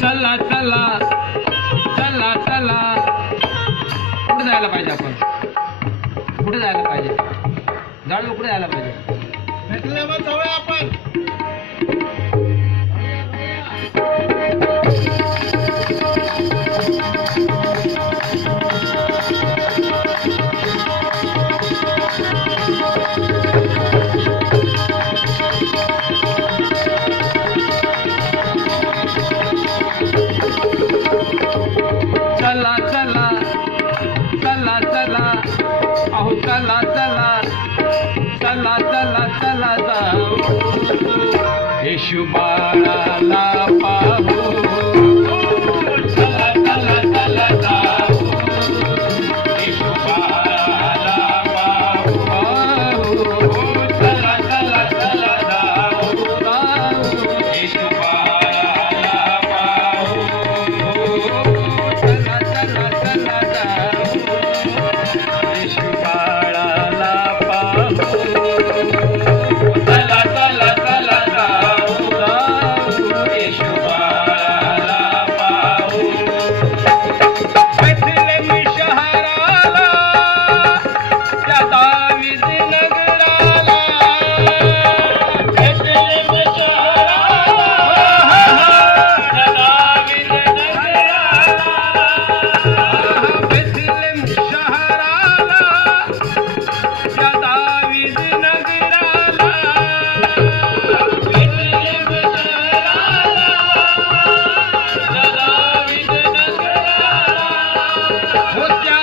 चला चला चला चला कुठे जायला पाहिजे आपण? कुठे जायला पाहिजे? जाणू कुठे जायला पाहिजे? भेटल्यावर जाऊया आपण. चला चला चला चला अहो चला चला चला चला चला जाऊ येशू बाळाला पाहू. चला चला चला जाऊ येशू बाळाला पाहू. चला चला चला जाऊ येशू बाळाला पाहू. चला चला चला जाऊ येशू बाळाला पाहू. चला चला चला जाऊ येशू बाळाला पाहू. बेथलेम शहराला त्या दावीद नगराला. बेथलेम शहराला त्या दावीद नगराला. बेथलेम शहराला त्या दावीद नगराला. बेथलेम शहराला त्या दावीद नगराला. हो त्या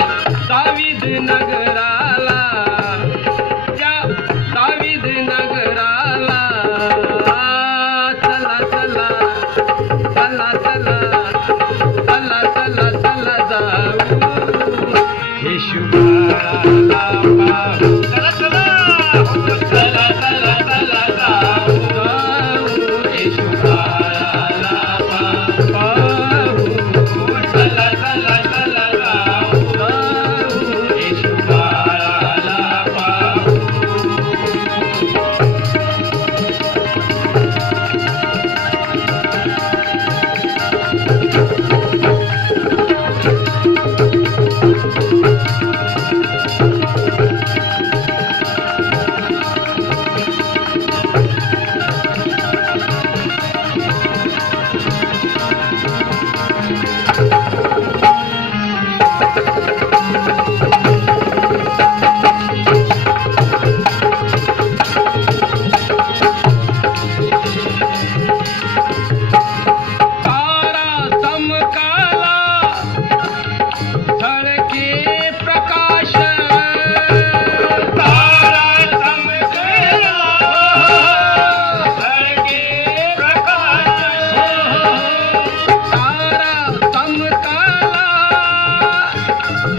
दावीद नगराला, त्या दावीद नगराला. चला चला चला चला चला चला चला जाऊ येशू बाळाला पाहू. चला चला चला चला चला जाऊ येशू बाळाला पाहू. चला चला चला जाऊ येशू बाळाला पाहू. तारा चमकाला झळके प्रकाश. तारा चमकाला झळके प्रकाश. तारा चमकाला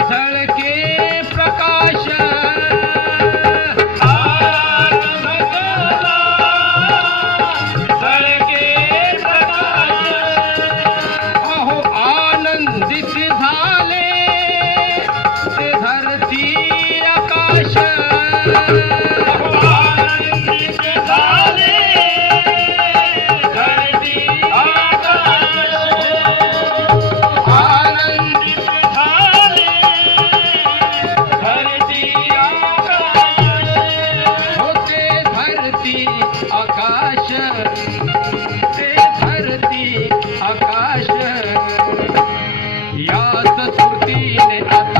झळके प्रकाश. तारा चमकाला झळके प्रकाश. अहो आनंदित झाले ते धरती आकाश. आनंदित झाले धरती आकाश. आनंदित झाले धरती आकाश. होते धरती आकाश, ते धरती आकाश. याच स्फूर्तीने आता